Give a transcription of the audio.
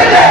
இல்லை